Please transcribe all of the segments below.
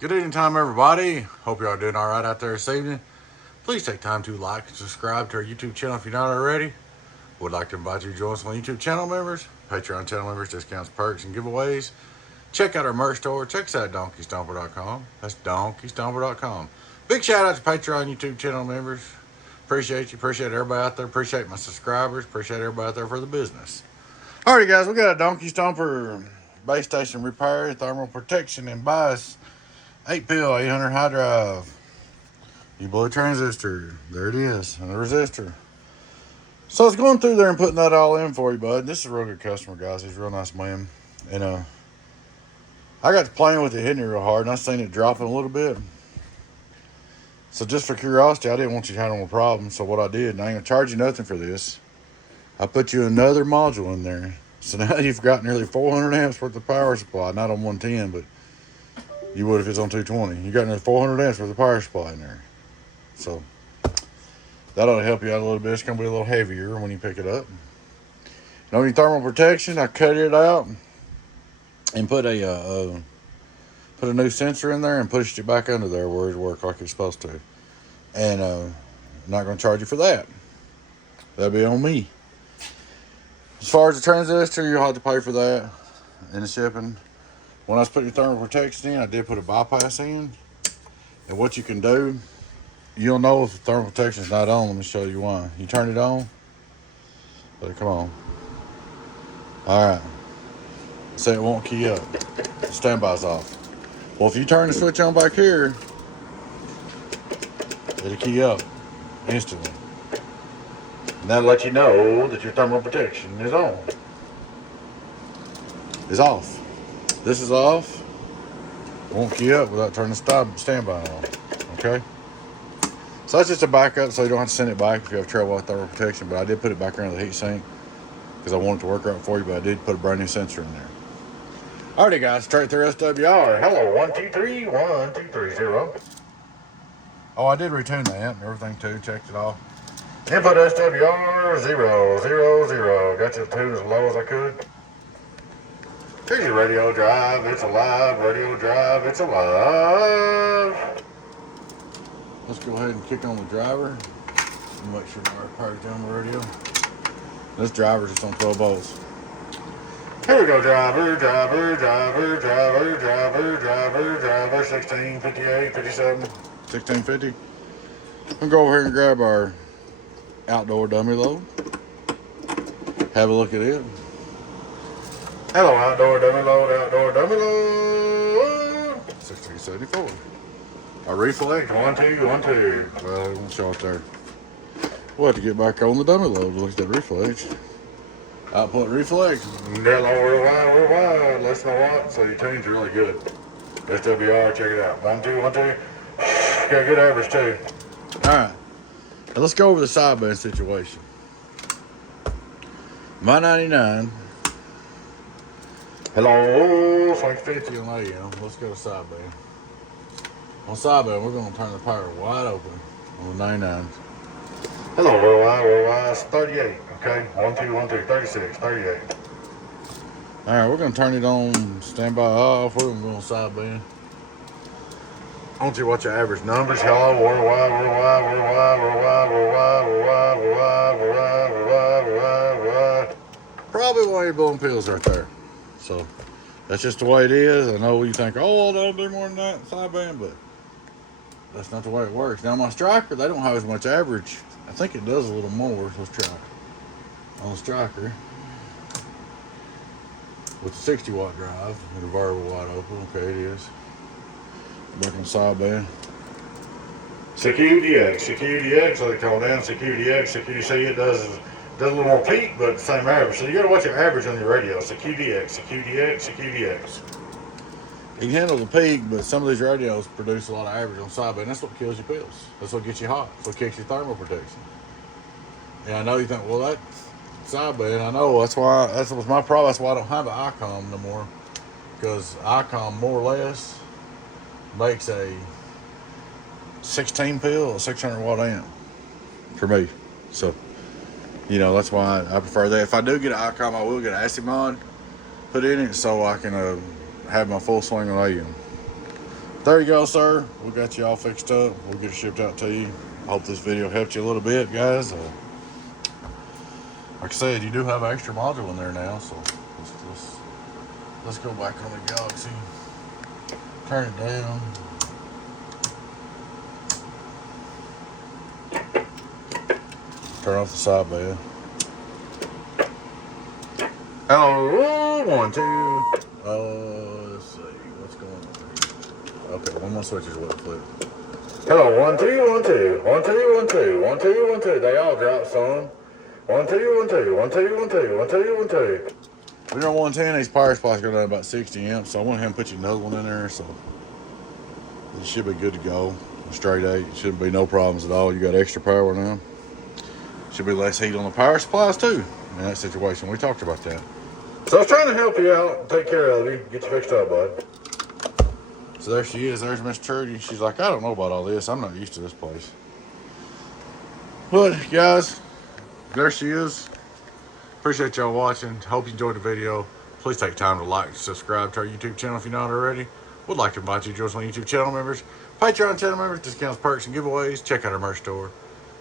Good evening time, everybody. Hope you are doing all right out there this evening. Please take time to like and subscribe to our YouTube channel if you're not already. Would like to invite you to join us on YouTube channel members, Patreon channel members, discounts, perks, and giveaways. Check out our merch store. Check us out at donkeystomper.com. That's donkeystomper.com. Big shout out to Patreon YouTube channel members. Appreciate you. Appreciate everybody out there. Appreciate my subscribers. Appreciate everybody out there for the business. Alrighty, guys, we got a Donkey Stomper base station repair, thermal protection, and bias 8-pill 800 high drive. You blow a transistor. There it is. And the resistor. So I was going through there and putting that all in for you, bud. This is a real good customer, guys. He's a real nice man. And I got to playing with it, hitting it real hard, and I seen it dropping a little bit. So just for curiosity, I didn't want you to have no problem. So what I did, and I ain't going to charge you nothing for this, I put you another module in there. So now you've got nearly 400 amps worth of power supply. Not on 110, but you would if it's on 220. You got nearly 400 amps worth of power supply in there. So that ought to help you out a little bit. It's going to be a little heavier when you pick it up. No need thermal protection. I cut it out and put a new sensor in there and pushed it back under there where it worked like it's supposed to. And I'm not going to charge you for that. That'll be on me. As far as the transistor, you'll have to pay for that in the shipping. When I was putting your thermal protection in, I did put a bypass in. And what you can do, you'll know if the thermal protection is not on. Let me show you why. You turn it on. But come on. Alright. Say it won't key up. The standby's off. Well, if you turn the switch on back here, it'll key up instantly. And that'll let you know that your thermal protection is on. Is off. This is off. Won't key up without turning the standby on. Okay? So that's just a backup, so you don't have to send it back if you have trouble with thermal protection. But I did put it back around the heat sink because I wanted it to work right for you, but I did put a brand new sensor in there. Alrighty, guys, straight through SWR. Hello, 123 1230. Oh, I did retune the amp and everything too. Checked it all. Input SWR 000. Got you tuned as low as I could. Here's your radio drive. It's alive. Radio drive. It's alive. Let's go ahead and kick on the driver and make sure our power's down the radio. This driver's just on 12 volts. Here we go, driver, 1658, 57, 1650. I'm gonna go over here and grab our outdoor dummy load. Have a look at it. Hello, outdoor dummy load, 1674. Our reflect, 1, 2, 1, 2. Well, it won't show it there. We'll have to get back on the dummy load to look at that reflect. Output reflect. Hello, worldwide, less than a watt, so your tune's really good. SWR, check it out. 1, 2, 1, 2. Got a good average too. Alright. Now let's go over the sideband situation. My 99. Hello, it's like 50 on AM. Let's go to sideband. On sideband, we're going to turn the power wide open on the 99. Hello, worldwide, it's 38. Okay, 1, 2, 1, 2, 36, 38. Alright, we're going to turn it on standby off. We're going to go on sideband. I want you to watch your average numbers. Hello, worldwide. Probably why you're blowing pills right there. So, that's just the way it is. I know you think, oh, that'll do more than that sideband, but that's not the way it works. Now, my striker, they don't have as much average. I think it does a little more. Let's try it. On the striker with a 60 watt drive with a variable wide open. Okay, it is. Back on sideband. CQDX, so they call it down CQDX. CQC, it does a little more peak, but the same average. So you got to watch your average on your radio. CQDX. You can handle the peak, but some of these radios produce a lot of average on sideband. That's what kills your pills. That's what gets you hot. That's what kicks your thermal protection. And I know you think, well, that sideband, I know that was my problem. That's why I don't have an ICOM no more, because ICOM more or less makes a 16 pill, a 600 watt amp for me. So, that's why I prefer that. If I do get an ICOM, I will get an acid mod put in it so I can have my full swing on AM. There you go, sir. We got you all fixed up. We'll get it shipped out to you. I hope this video helped you a little bit, guys. Like I said, you do have an extra module in there now, so let's go back on the Galaxy. Turn it down. Turn off the side bed. Hello, 1, 2. Let's see what's going on here. Okay, one more switch is what flip. Hello, 1, 2, 1, 2, 1, 2, 1, 2, 1, 2, 1, 2. They all drop, son. 1, 2, 1, 2, 1, 2, 1, 2, 1, 2, 1, 2. When you're on 110, these power supplies go down about 60 amps, so I went ahead and put you another one in there, so it should be good to go. Straight 8, shouldn't be no problems at all. You got extra power now. Should be less heat on the power supplies too in that situation. We talked about that. So I was trying to help you out, take care of you, get you fixed up, bud. So there she is. There's Miss Trudy. She's like, I don't know about all this. I'm not used to this place. But guys, there she is. Appreciate y'all watching. Hope you enjoyed the video. Please take time to like and subscribe to our YouTube channel if you're not already. Would like to invite you to join us on YouTube channel members, Patreon channel members, discounts, perks, and giveaways. Check out our merch store.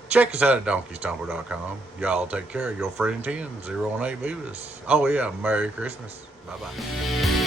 Check us out at donkeystomper.com. Y'all take care of your friend 10, 018 Beavis. Oh yeah, Merry Christmas. Bye-bye.